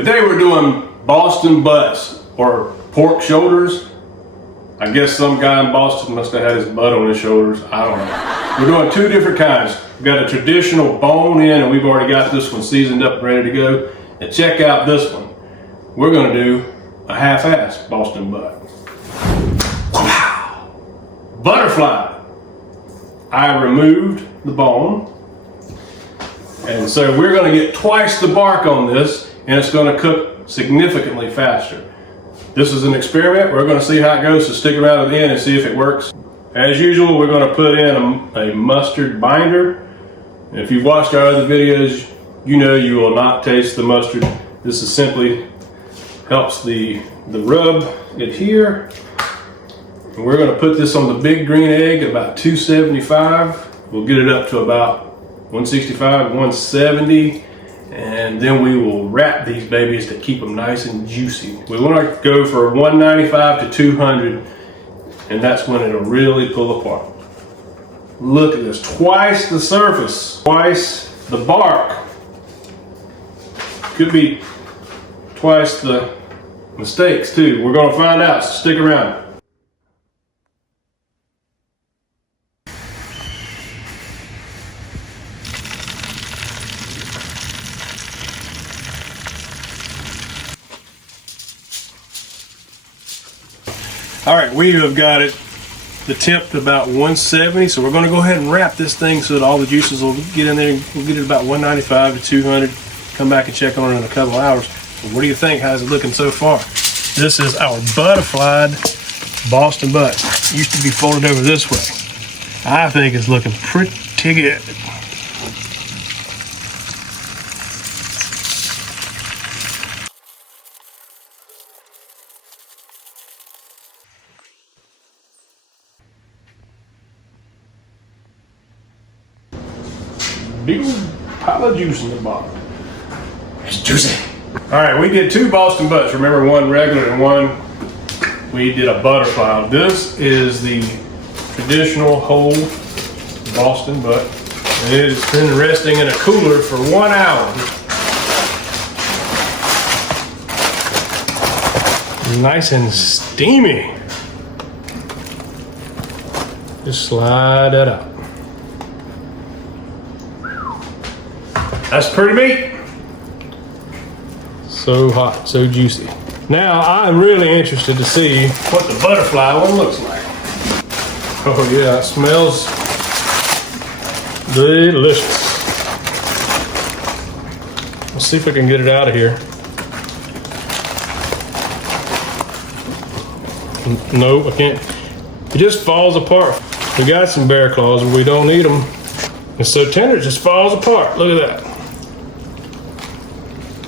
Today we're doing Boston butts, or pork shoulders. I guess some guy in Boston must have had his butt on his shoulders. I don't know. We're doing two different kinds. We've got a traditional bone in, and we've already got this one seasoned up and ready to go. And check out this one. We're gonna do a half-assed Boston butt. Wow! Butterfly. I removed the bone. And so we're gonna get twice the bark on this, and it's gonna cook significantly faster. This is an experiment. We're gonna see how it goes, so stick around to the end and see if it works. As usual, we're gonna put in a mustard binder. And if you've watched our other videos, you know you will not taste the mustard. This is simply helps the rub adhere. And we're gonna put this on the big green egg at about 275. We'll get it up to about 165, 170. And then we will wrap these babies to keep them nice and juicy. We want to go for 195 to 200, and that's when it'll really pull apart. Look at this, twice the surface, twice the bark. Could be twice the mistakes too. We're gonna find out, so stick around. All right, we have got it the temp to about 170, so we're going to go ahead and wrap this thing so that all the juices will get in there. We'll get it about 195 to 200. Come back and check on it in a couple of hours. But what do you think? How's it looking so far? This is our butterflied Boston butt. It used to be folded over this way. I think it's looking pretty good. Big old pile of juice in the bottom. It's juicy. All right, we did two Boston butts. Remember, one regular and one we did a butterfly. This is the traditional whole Boston butt. It has been resting in a cooler for 1 hour. Nice and steamy. Just slide that out. That's pretty meat. So hot, so juicy. Now I'm really interested to see what the butterfly one looks like. Oh yeah, it smells delicious. Let's see if I can get it out of here. No, I can't. It just falls apart. We got some bear claws, but we don't need them. It's so tender, it just falls apart. Look at that.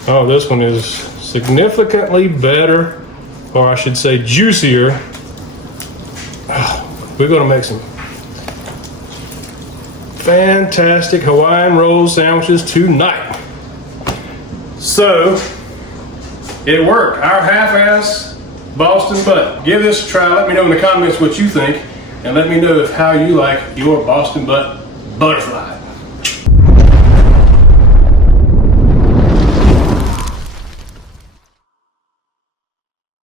Oh, this one is significantly better, or I should say juicier. We're gonna make some fantastic Hawaiian roll sandwiches tonight. So, it worked. Our half-ass Boston butt. Give this a try. Let me know in the comments what you think, and let me know how you like your Boston butt butterfly.